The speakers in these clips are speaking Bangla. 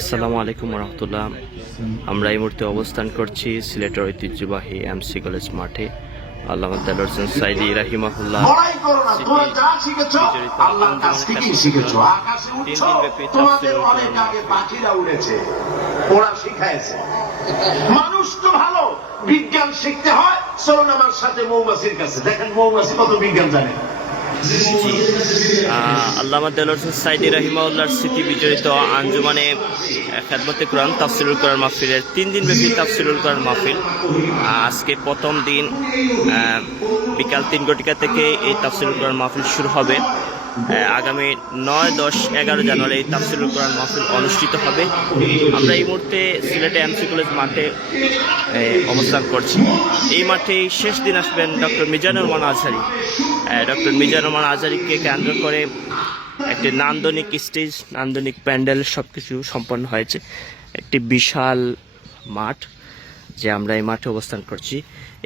আসসালামু আলাইকুম রহমতুল্লাহ। আমরা এই মুহূর্তে অবস্থান করছি সিলেটের ঐতিহ্যবাহী এমসি কলেজ মাঠে। আল্লামা দেলোয়ার হোসেন সাইদি রাহিমাহুল্লাহ মানুষ তো ভালো বিজ্ঞান শিখতে হয়। চলুন আমার সাথে মৌমাছির কাছে, দেখেন মৌমাছি কত বিজ্ঞান জানে। আল্লামা দেলোয়ার হোসেন সাইদি রাহিমাহুল্লাহর স্মৃতি বিজড়িত আঞ্জুমানে খেদমতে কোরআন তাফসিরুল কোরআন মাহফিলের 3 দিন ব্যাপী তাফসিরুল কোরআন মাহফিল। আজকে প্রথম দিন বিকাল 3 ঘটিকা থেকে এই তাফসিরুল কোরআন মাহফিল শুরু হবে। আগামী 9, 10, 11 জানুয়ারি এই তাফসিরুল কোরআন মাহফিল অনুষ্ঠিত হবে। আমরা এই মুহূর্তে সিলেটে এমসি কলেজ মাঠে অবস্থান করছি। এই মাঠে শেষ দিন আসবেন ডক্টর মিজানুর রহমান আজহারী। ডক্টর মিজানুর রহমান আজহারীকে কেন্দ্র করে একটি নান্দনিক স্টেজ, নান্দনিক প্যান্ডেল সব কিছু সম্পন্ন হয়েছে। একটি বিশাল মাঠ, যে আমরা এই মাঠে অবস্থান করছি।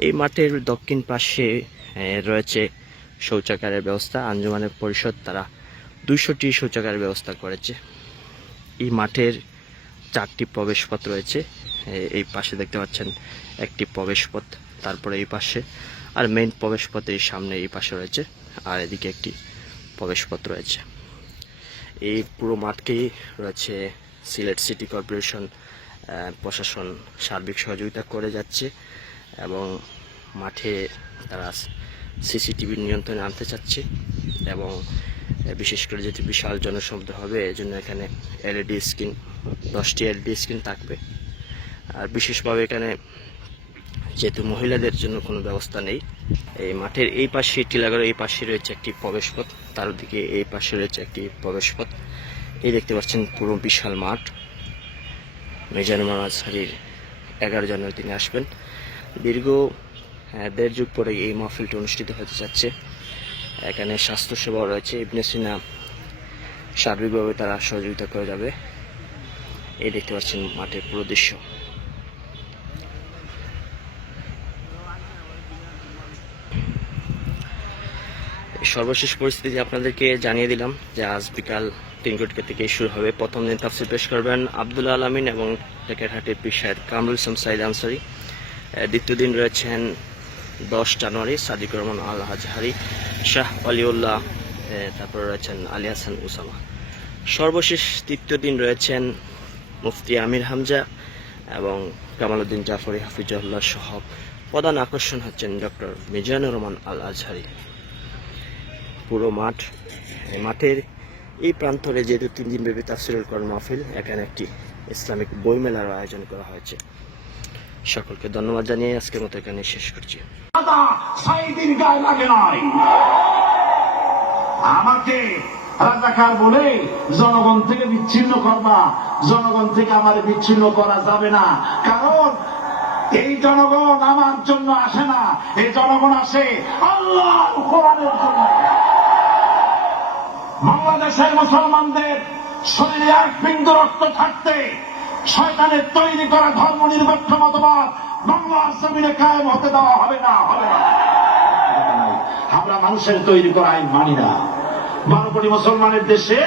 এই মাঠের দক্ষিণ পাশে রয়েছে শৌচাগারের ব্যবস্থা। আঞ্জুমানের পরিষদ তারা 200টি শৌচাগারের ব্যবস্থা করেছে। এই মাঠের 4টি প্রবেশপথ রয়েছে। এই পাশে দেখতে পাচ্ছেন একটি প্রবেশপথ, তারপরে এই পাশে আর মেইন প্রবেশপথের সামনে এই পাশে রয়েছে, আর এদিকে একটি প্রবেশপথ রয়েছে। এই পুরো মাঠকেই রয়েছে সিলেট সিটি কর্পোরেশন প্রশাসন সার্বিক সহযোগিতা করে যাচ্ছে, এবং মাঠে তারা সিসিটিভির নিয়ন্ত্রণে আনতে চাচ্ছে, এবং বিশেষ করে যেহেতু বিশাল জনসমুদ্র হবে এই জন্য এখানে এলইডি স্ক্রিন, 10টি এলইডি স্ক্রিন থাকবে। আর বিশেষভাবে এখানে যেহেতু মহিলাদের জন্য কোনো ব্যবস্থা নেই, এই মাঠের এই পাশে টিলাগড়ের এই পাশে রয়েছে একটি প্রবেশপথ, তার দিকে এই পাশে রয়েছে একটি প্রবেশপথ। এই দেখতে পাচ্ছেন পুরো বিশাল মাঠ। মিজানুর রহমান আজহারীর 11 জানুয়ারি তিনি আসবেন। দীর্ঘ 1.5 যুগ পরে এই মাহফিলটি অনুষ্ঠিত হতে যাচ্ছে। এখানে স্বাস্থ্যসেবা রয়েছে, ইবনে সিনা সার্বিকভাবে তারা সহযোগিতা করে যাবে। এই দেখতে পাচ্ছেন মাঠের পুরো দৃশ্য। সর্বশেষ পরিস্থিতি আপনাদেরকে জানিয়ে দিলাম যে আজ বিকাল 3 ঘটিকা থেকে শুরু হবে। প্রথম দিন তাফসীর পেশ করবেন আব্দুল আলামিন এবং টেকেরহাটের পীর সাহেব কামরুল ইসলাম সাইদ আনসারী। দ্বিতীয় দিন রয়েছেন 10 জানুয়ারি সাদিকুর রহমান আল আজহারী, শাহ ওয়ালিউল্লাহ, তারপরে রয়েছেন আলী হাসান উসামা। সর্বশেষ তৃতীয় দিন রয়েছেন মুফতি আমির হামজা এবং কামালউদ্দিন জাফরি হাফিজুল্লাহ সহ। প্রধান আকর্ষণ হচ্ছেন ডক্টর মিজানুর রহমান আল আজহারী। পুরো মাঠ, মাঠের এই প্রান্তরে যেহেতু 3 দিন ব্যাপী তাফসীরুল কোরআন মাহফিল, এখানে একটি ইসলামিক বইমেলার আয়োজন করা হয়েছে। সকলকে ধন্যবাদ জানিয়ে আজকের মতো এখানে শেষ করছি। আমাকে রাজাকার বলে জনগণ থেকে বিচ্ছিন্ন করবা, জনগণ থেকে আমার বিচ্ছিন্ন করা যাবে না। কারণ এই জনগণ আমার জন্য আসে না, এই জনগণ আসে আল্লাহর কোরআনের জন্য। বাংলাদেশের মুসলমানদের শরীরে 1 বিন্দু রক্ত থাকতে শয়তানের তৈরি করা ধর্ম নিরপেক্ষ মতবাদ বাংলার জমিনে কায়েম হতে দেওয়া হবে না, হবে না। আমরা মানুষের তৈরি করা আইন মানি না। 12 কোটি মুসলমানের দেশে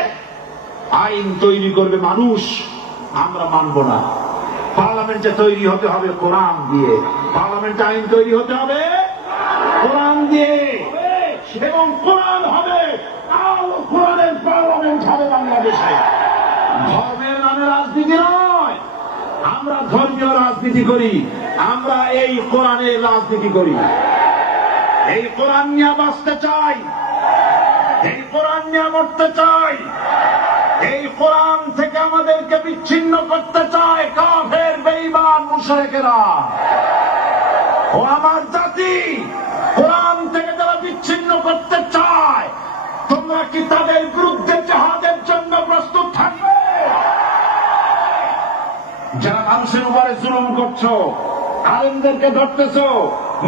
আইন তৈরি করবে মানুষ, আমরা মানব না। পার্লামেন্টে তৈরি হতে হবে কোরআন দিয়ে, পার্লামেন্টে আইন তৈরি হতে হবে কোরআন দিয়ে, এবং কোরআন হবে আল কোরআনের পার্লামেন্ট হবে বাংলাদেশে। ধর্মের নামে রাজনীতি নয়, আমরা ধর্মীয় রাজনীতি করি, আমরা এই কোরআনের রাজনীতি করি। এই কোরআন নিয়ে বাঁচতে চাই, এই কোরআন নিয়ে মরতে চাই, এই কোরআন থেকে আমাদেরকে বিচ্ছিন্ন করতে চায় কাফের বেঈমান মুশরিকেরা। ও আমার জাতি, কোরআন থেকে যারা বিচ্ছিন্ন করতে চায়, তোমরা কি তাদের বিরুদ্ধে জিহাদের জন্য প্রস্তুত থাকবে? যারা মানুষের উপরে জুলুম করছো, আলেমদেরকে ধরতেছো,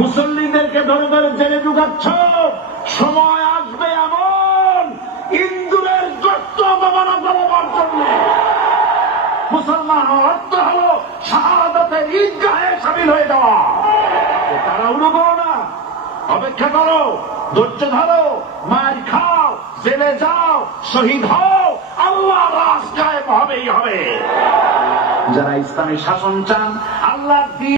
মুসল্লিদেরকে ধরে ধরে জেলে ঢুকাচ্ছ, সময় আসবে এমন ইন্দুরের যত্ন অবমাননা করবার জন্য। মুসলমান অর্থ হলো শাহাদাতের ঈদগাহে শামিল হয়ে যাওয়া। তারা উড়ো করো না, অপেক্ষা করো, ধৈর্য ধরো, মার খাও, জেলে যাও, শহীদ হও, আল্লাহ রাজ কায়েম হবেই হবে। যারা ইসলামী শাসন চান, আল্লাহর দ্বীন